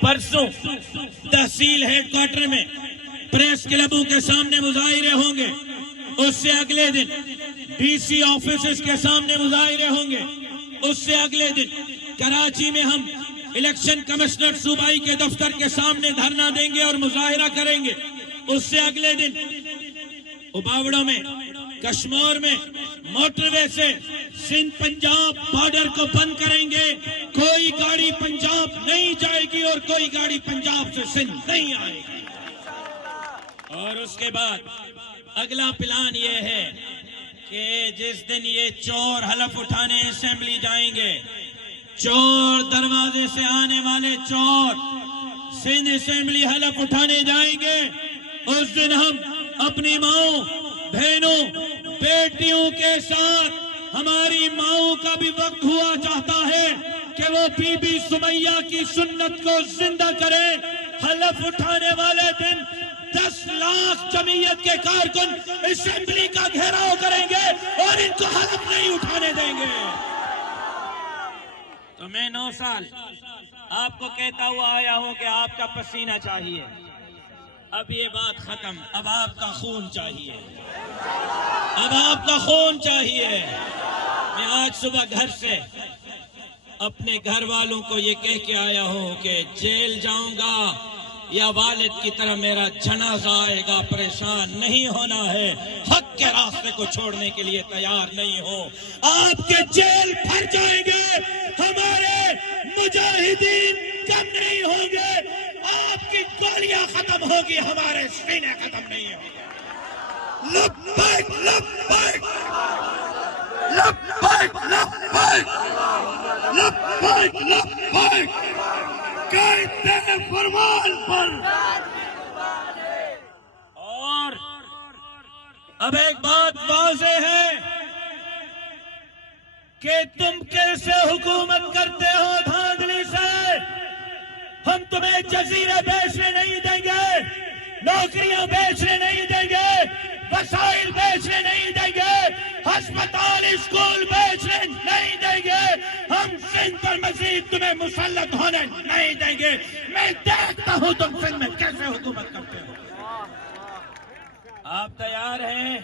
پرسوں تحصیل head quarter میں press کلبوں کے سامنے مظاہرے ہوں گے، اس سے اگلے دن ڈی سی آفیسز کے سامنے مظاہرے ہوں گے، اس سے اگلے دن کراچی میں ہم الیکشن کمشنر صوبائی کے دفتر کے سامنے دھرنا دیں گے اور مظاہرہ کریں گے، اس سے اگلے دن باوڑوں میں کشمور میں موٹر وے سے سندھ پنجاب بارڈر کو بند کریں گے، کوئی گاڑی پنجاب نہیں جائے گی اور کوئی گاڑی پنجاب سے سندھ نہیں آئے گی۔ اور اس کے بعد اگلا پلان یہ ہے کہ جس دن یہ چور حلف اٹھانے اسمبلی جائیں گے، چور دروازے سے آنے والے چور سندھ اسمبلی حلف اٹھانے جائیں گے، اس دن ہم اپنی ماؤں بہنوں بیٹیوں کے ساتھ، ہماری ماؤں کا بھی وقت ہوا چاہتا ہے کہ وہ بی بی سمیہ کی سنت کو زندہ کرے۔ حلف اٹھانے والے دن 10 لاکھ جمعیت کے کارکن اسمبلی کا گھیراؤ کریں گے اور ان کو حلف نہیں اٹھانے دیں گے۔ تو میں 9 سال آپ کو کہتا ہوا آیا ہوں کہ آپ کا پسینہ چاہیے، اب یہ بات ختم، اب آپ کا خون چاہیے، اب آپ کا خون چاہیے۔ میں آج صبح گھر سے اپنے گھر والوں کو یہ کہہ کے آیا ہوں کہ جیل جاؤں گا یا والد کی طرح میرا جنازہ آئے گا، پریشان نہیں ہونا ہے، حق کے راستے کو چھوڑنے کے لیے تیار نہیں ہو۔ آپ کے جیل بھر جائیں گے، ہمارے مجاہدین کم نہیں ہوں گے، آپ کی گولیاں ختم ہوگی، ہمارے سینے ختم نہیں ہوں گے۔ لبیک لبیک لبیک لبیک لبیک لبیک کہتے فرمان پر۔ اور اب ایک بات واضح ہے کہ تم کیسے حکومت کرتے ہو دھاندلی سے، ہم تمہیں جزیرے بیچنے نہیں دیں گے، نوکریاں بیچنے نہیں دیں گے، وسائل بیچنے نہیں دیں گے، ہسپتال اسکول بیچنے نہیں دیں گے، ہم سندھ پر مزید تمہیں مسلط ہونے نہیں دیں گے۔ میں دیکھتا ہوں تم سندھ میں کیسے حکومت کرتے ہو۔ آپ تیار ہیں؟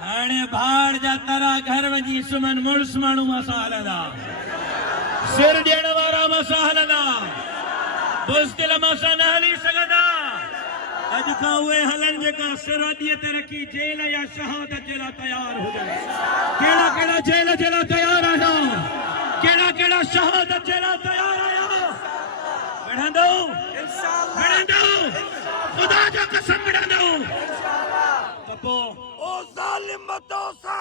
ہانے بھاڑ جا ترا گھر وجی سمن مرس مانو مسالہ دا، سر ڈیڑ وارا مسالہ دا، بزدل مسا نہ ہلی سگدا، اج کا ہوئے ہلن جے کا سر ودیت رکھی جیل یا شہادت جیلا تیار ہو جائے۔ کیڑا کیڑا جیل جیلا تیار آیا، کیڑا کیڑا شہادت جیلا تیار آیا، بڑھا دو بڑھا دو، خدا جو قسم بڑھا دو۔ کپو او ظالم بتوسا